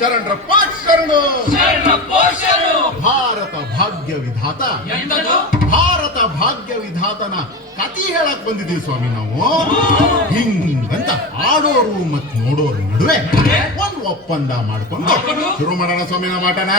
ಶರಣರಪ್ಪ ಶರಣು. ಶರಣು. ಭಾರತ ಭಾಗ್ಯ ವಿಧಾತ, ಭಾರತ ಭಾಗ್ಯ ವಿಧಾತನ ಕಥೆ ಹೇಳಕ್ ಬಂದಿದ್ದೀವಿ ಸ್ವಾಮಿ ನಾವು. ಹಿಂಗಂತ ಆಡೋರು ಮತ್ ನೋಡೋರು ನಡುವೆ ಒಂದು ಒಪ್ಪಂದ ಮಾಡ್ಕೊಂಡು ಶುರು ಮಾಡೋಣ ಸ್ವಾಮಿ ನಮ್ಮ ಆಟನ.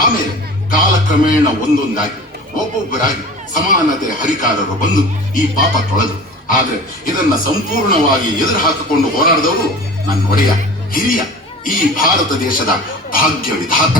ಆಮೇಲೆ ಕಾಲಕ್ರಮೇಣ ಒಂದೊಂದಾಗಿ ಒಬ್ಬೊಬ್ಬರಾಗಿ ಸಮಾನತೆ ಹರಿಕಾರರು ಬಂದು ಈ ಪಾಪ ತೊಳೆದು, ಆದ್ರೆ ಇದನ್ನ ಸಂಪೂರ್ಣವಾಗಿ ಎದುರು ಹಾಕಿಕೊಂಡು ಹೋರಾಡಿದವರು ನನ್ನ ಒಡೆಯ ಹಿರಿಯ ಈ ಭಾರತ ದೇಶದ ಭಾಗ್ಯ ವಿಧಾತ.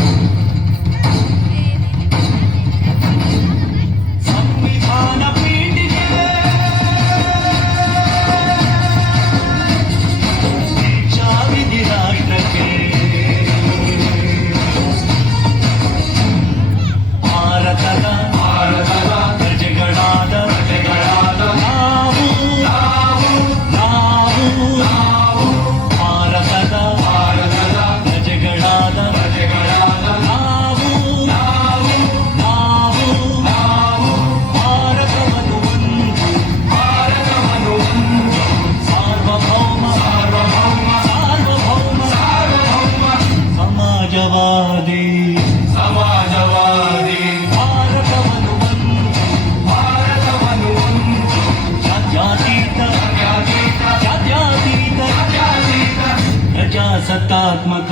ಪ್ರಜಾಸತ್ತಾತ್ಮಕ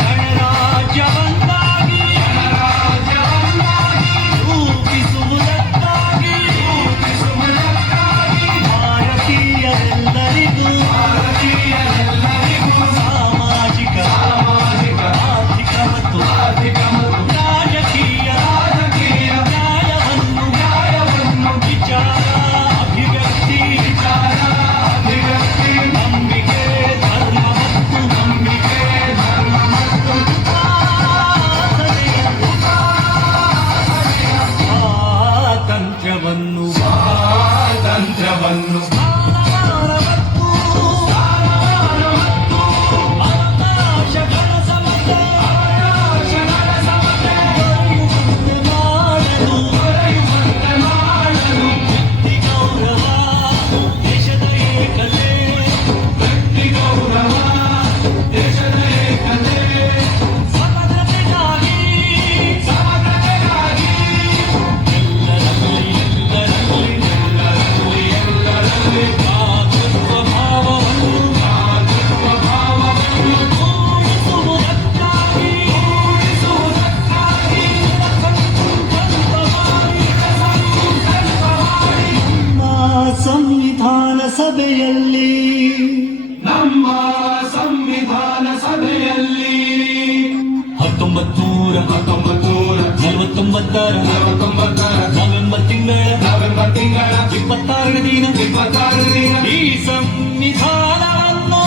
ಗಣರಾಜ್ಯವನ್ನಾಗಿ ರೂಪಿಸುವುದಕ್ಕಾಗಿ ಭಾರತೀಯರೆಲ್ಲರಿಗೂ ಸಾಮಾಜಿಕ ಆರ್ಥಿಕ ಮತ್ತು ರಾಜಕೀಯ ನ್ಯಾಯವನ್ನು ವಿಚಾರ ಅಭಿವ್ಯಕ್ತಿ ನಂಬಿಕೆ ಧರ್ಮ ಮತ್ತು ಮಂತ್ರವನ್ನು ಸಂವಿಧಾನ ಸಭೆಯಲ್ಲಿ ನಮ್ಮ ಸಂವಿಧಾನ ಸಭೆಯಲ್ಲಿ 1949 ನವೆಂಬರ್ ತಿಂಗಳ 26ನೇ ದಿನ ಈ ಸಂವಿಧಾನವನ್ನು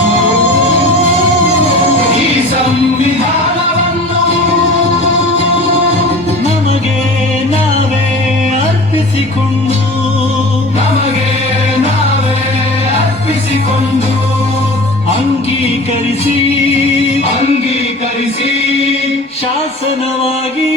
ನಮಗೆ ನಾವೇ ಅರ್ಪಿಸಿಕೊಂಡು ಅಂಗೀಕರಿಸಿ ಶಾಸನವಾಗಿ